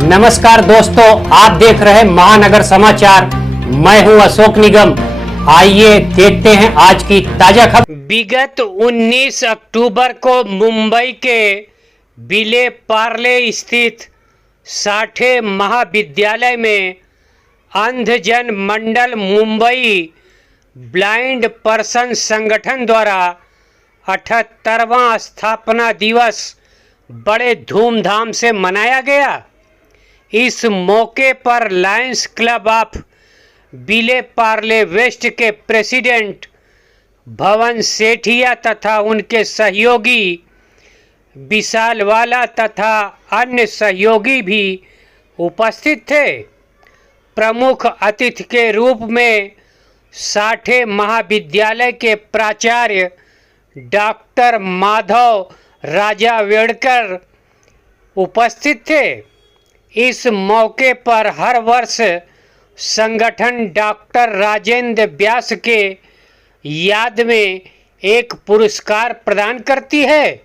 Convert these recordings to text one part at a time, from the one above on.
नमस्कार दोस्तों, आप देख रहे हैं महानगर समाचार। मैं हूं अशोक निगम। आइए देखते हैं आज की ताजा खबर। विगत 19 अक्टूबर को मुंबई के विले पार्ले स्थित साठे महाविद्यालय में अंधजन मंडल मुंबई ब्लाइंड पर्सन संगठन द्वारा 78वां स्थापना दिवस बड़े धूमधाम से मनाया गया। इस मौके पर Lions Club of Vile Parle west के प्रेसिडेंट भवन सेठिया तथा उनके सहयोगी विशालवाला तथा अन्य सहयोगी भी उपस्थित थे। प्रमुख अतिथि के रूप में साठे महाविद्यालय के प्राचार्य डॉक्टर माधव राजावेड़कर उपस्थित थे। इस मौके पर हर वर्ष संगठन डॉक्टर राजेंद्र व्यास के याद में एक पुरस्कार प्रदान करती है।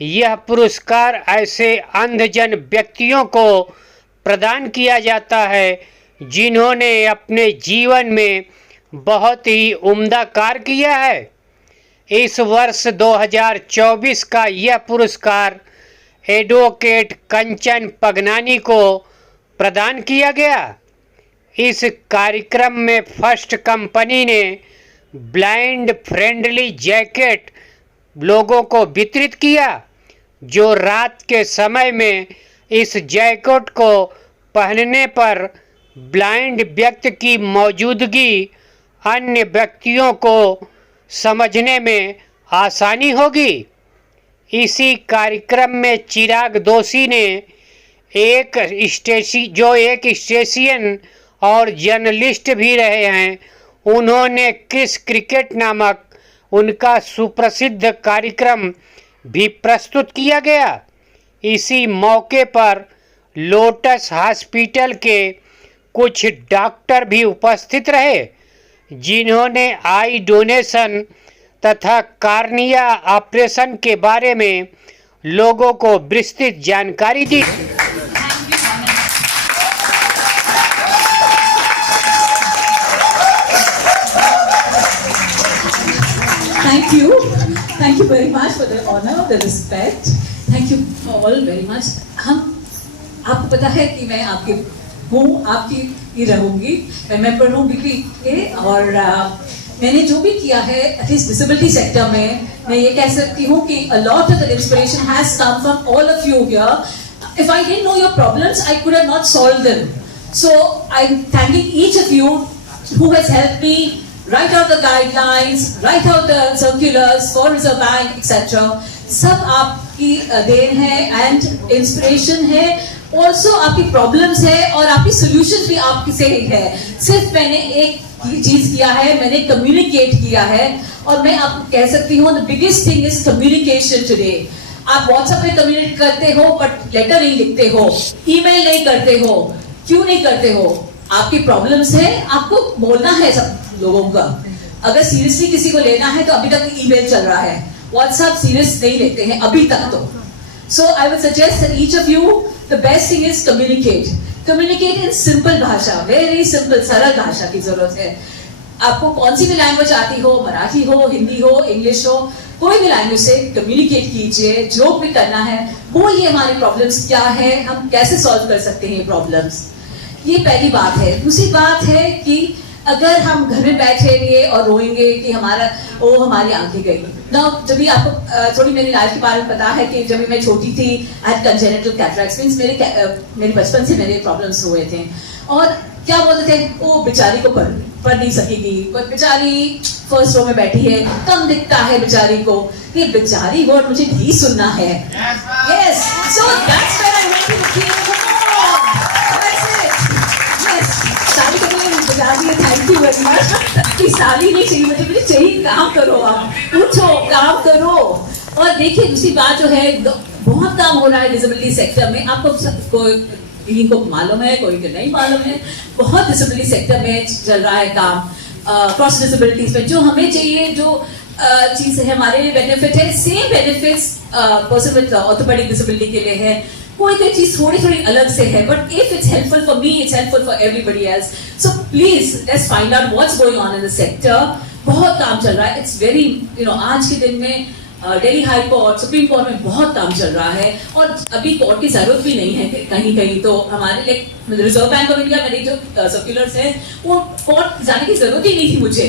यह पुरस्कार ऐसे अंधजन व्यक्तियों को प्रदान किया जाता है जिन्होंने अपने जीवन में बहुत ही उम्दा कार्य किया है। इस वर्ष 2024 का यह पुरस्कार एडवोकेट कंचन पगनानी को प्रदान किया गया। इस कार्यक्रम में फर्स्ट कंपनी ने ब्लाइंड फ्रेंडली जैकेट लोगों को वितरित किया, जो रात के समय में इस जैकेट को पहनने पर ब्लाइंड व्यक्ति की मौजूदगी अन्य व्यक्तियों को समझने में आसानी होगी। इसी कार्यक्रम में चिराग दोषी ने एक स्टेशियन और जर्नलिस्ट भी रहे हैं, उन्होंने क्रिस क्रिकेट नामक उनका सुप्रसिद्ध कार्यक्रम भी प्रस्तुत किया गया। इसी मौके पर लोटस हॉस्पिटल के कुछ डॉक्टर भी उपस्थित रहे, जिन्होंने आई डोनेशन तथा कार्निया ऑपरेशन के बारे में लोगों को विस्तृत जानकारी दी। Thank you very much for the honor, the respect. Thank you all very much. आपको पता है कि मैं आपकी ही रहूंगी, मैं पढ़ूंगी भी और मैंने जो भी किया है एटलीस्ट डिसेबिलिटी सेक्टर में, मैं ये कह सकती हूँ कि a lot of the inspiration has come from all of you here. If I didn't know your problems, I could have not solved them. So I'm thanking each of you who has helped me write out the guidelines, write out the circulars for Reserve Bank, etc. सब आपकी then है and inspiration है, also आपकी problems है और आपकी solutions भी आपकी से ही है। सिर्फ मैंने एक चीज किया है, मैंने communicate किया है और मैं आपको कह सकती हूँ the biggest thing is communication today. आप WhatsApp पे communicate करते हो but letter नहीं लिखते हो, email नहीं करते हो, क्यों नहीं करते हो? आपकी प्रॉब्लम्स है, आपको बोलना है सब लोगों का। अगर सीरियसली किसी को लेना है तो अभी तक ईमेल चल रहा है, व्हाट्सएप सीरियस नहीं लेते हैं अभी तक तो। So I would suggest that each of you the best thing is communicate in simple भाषा, वेरी सिंपल, सरल भाषा की जरूरत है। आपको कौन सी भी लैंग्वेज आती हो, मराठी हो, हिंदी हो, इंग्लिश हो, कोई भी लैंग्वेज से कम्युनिकेट कीजिए। जो भी करना है बोलिए, हमारी प्रॉब्लम्स क्या है, हम कैसे सॉल्व कर सकते हैं ये प्रॉब्लम्स। ये पहली बात है। दूसरी बात है कि अगर हम घर में बैठेंगे और रोएंगे कि हमारी आंखें गई ना, जब भी आपको थोड़ी मेरी लाइफ के बारे में पता है कि जब मैं छोटी थी I had congenital cataracts, means मेरे बचपन से मेरे प्रॉब्लम्स हुए थे और क्या बोलते थे, वो बेचारी को पढ़ नहीं सकेगी, कोई बेचारी फर्स्ट रो में बैठी है, कम दिखता है बेचारी को। ये बेचारी वर्ड मुझे नहीं सुनना है। Yes, so that's where I want to keep thank you very much. कि साली नहीं चाहिए मुझे चाहिए, काम करो, आप पूछो, काम करो। और देखिए दूसरी बात जो है, बहुत काम हो रहा है डिसेबिलिटी सेक्टर में, आपको इनको मालूम है, कोई को नहीं मालूम है, बहुत डिसेबिलिटी सेक्टर में चल रहा है काम, क्रॉस डिसेबिलिटीज में। जो हमें चाहिए, जो चीज है हमारे लिए बेनिफिट है, same benefits person with orthopaedic disability के लिए है। कोई कोई चीज थोड़ी थोड़ी अलग से है, but if it's helpful for me, it's helpful for everybody else. So please let's find out what's going on in the sector. बहुत काम चल रहा है. इट्स वेरी आज के दिन में Delhi high court, supreme court में बहुत काम चल रहा है, और अभी कोर्ट की जरूरत भी नहीं है कहीं कहीं. तो हमारे लिए रिजर्व बैंक ऑफ इंडिया मेरे जो सर्कुलर्स है, वो कोर्ट जाने की जरूरत ही नहीं थी मुझे.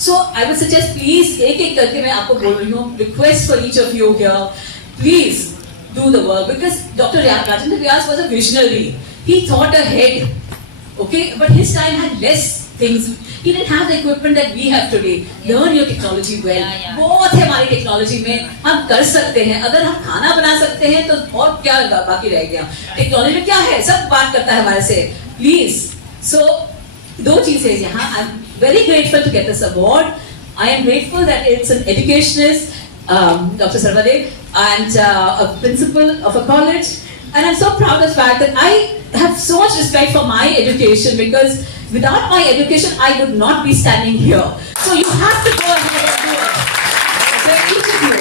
सो आई वुड सजेस्ट प्लीज, एक एक करके मैं आपको बोल रही हूँ, request for each of you here, please do the work, because Dr. Rajendra Vyas was a visionary. He thought ahead, okay, but his time had less things. He didn't have the equipment that we have today. Learn your technology well. बहुत है हमारी technology में, हम कर सकते हैं. अगर हम खाना बना सकते हैं तो और क्या बाकी रह गया. टेक्नोलॉजी में क्या है, सब बात करता है हमारे से. प्लीज. सो दो चीजें यहाँ. I am very grateful to get this award. I am grateful that it's an educationist, Dr. Sarvadev, and a principal of a college, and I'm so proud of the fact that I have so much respect for my education, because without my education I would not be standing here. So you have to go ahead and do it. So each of you.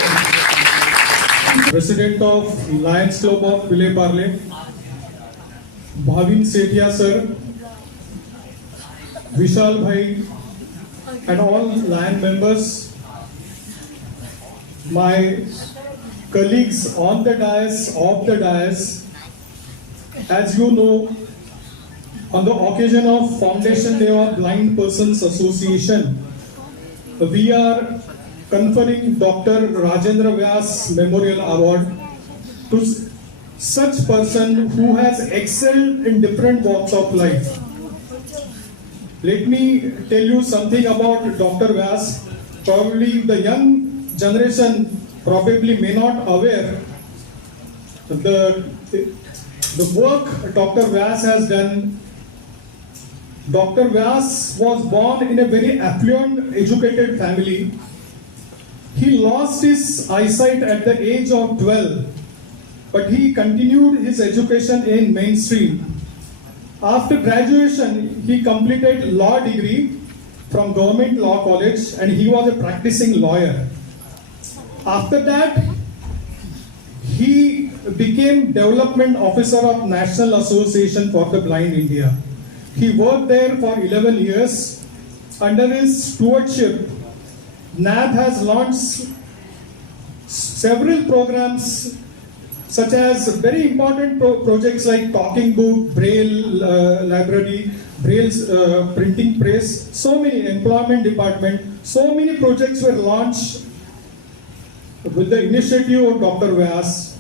President of Lions Club of Vile Parle, Bhavin Sethia sir, Vishal bhai, and all Lion members, my colleagues on the dais, off the dais. As you know, on the occasion of Foundation Day of Blind Persons Association, we are conferring Dr. Rajendra Vyas Memorial Award to such person who has excelled in different walks of life. Let me tell you something about Dr. Vyas. Probably the young generation probably may not aware the work Dr. Vyas has done. Dr. Vyas was born in a very affluent, educated family. He lost his eyesight at the age of 12, but he continued his education in mainstream. After graduation, he completed law degree from Government Law College, and he was a practicing lawyer. After that, he became Development Officer of National Association for the Blind India. He worked there for 11 years. Under his stewardship, NAB has launched several programs, such as very important projects like Talking Book, Braille Library, Braille Printing Press, so many, Employment Department, so many projects were launched with the initiative of Dr. Vyas.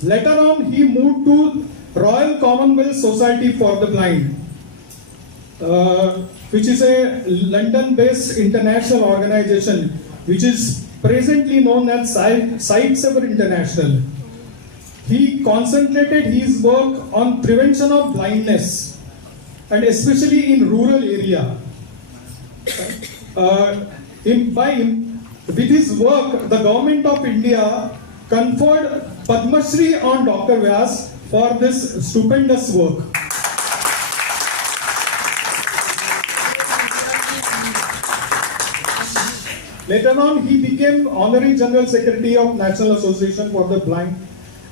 Later on, he moved to Royal Commonwealth Society for the Blind, which is a London-based international organization, which is presently known as Sight Saver International. He concentrated his work on prevention of blindness, and especially in rural area. With his work, the Government of India conferred Padma Shri on Dr. Vyas for this stupendous work. Later on, he became Honorary General Secretary of National Association for the Blind,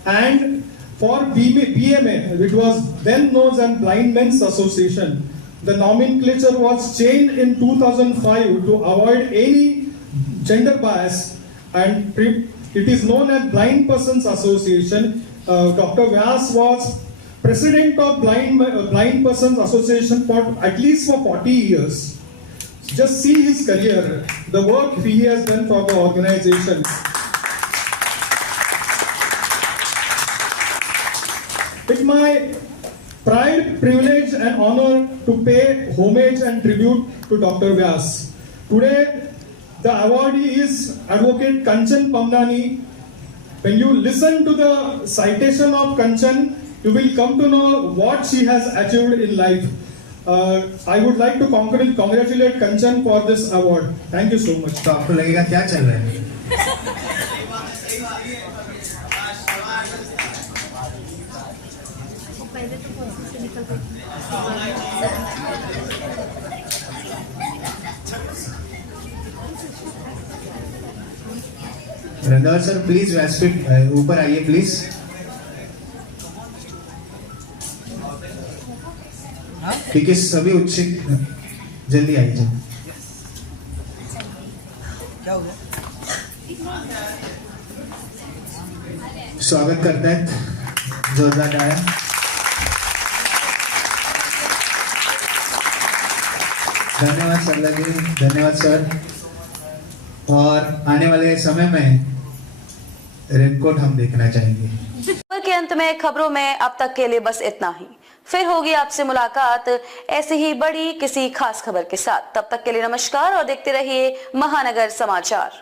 and for BMA, which was then known as Blind Men's Association. The nomenclature was changed in 2005 to avoid any gender bias, and it is known as Blind Persons Association. Dr. Vyas was president of Blind Persons Association for at least for 40 years. Just see his career, the work he has done for the organization. It's my pride, privilege and honor to pay homage and tribute to Dr. Vyas. Today, the awardee is Advocate Kanchan Pamnani. When you listen to the citation of Kanchan, you will come to know what she has achieved in life. I would like to congratulate Kanchan for this award. Thank you so much. तो आपको लगेगा क्या चल रहा है? Randhawa sir please respect ऊपर आइए please. क्योंकि सभी उत्सुक, जल्दी आइए। स्वागत करते हैं, जोरदार तालियां। धन्यवाद सरला जी, धन्यवाद सर। और आने वाले समय में रेनकोट हम देखना चाहेंगे। के अंत में खबरों में अब तक के लिए बस इतना ही। फिर होगी आपसे मुलाकात ऐसी ही बड़ी किसी खास खबर के साथ। तब तक के लिए नमस्कार और देखते रहिए महानगर समाचार।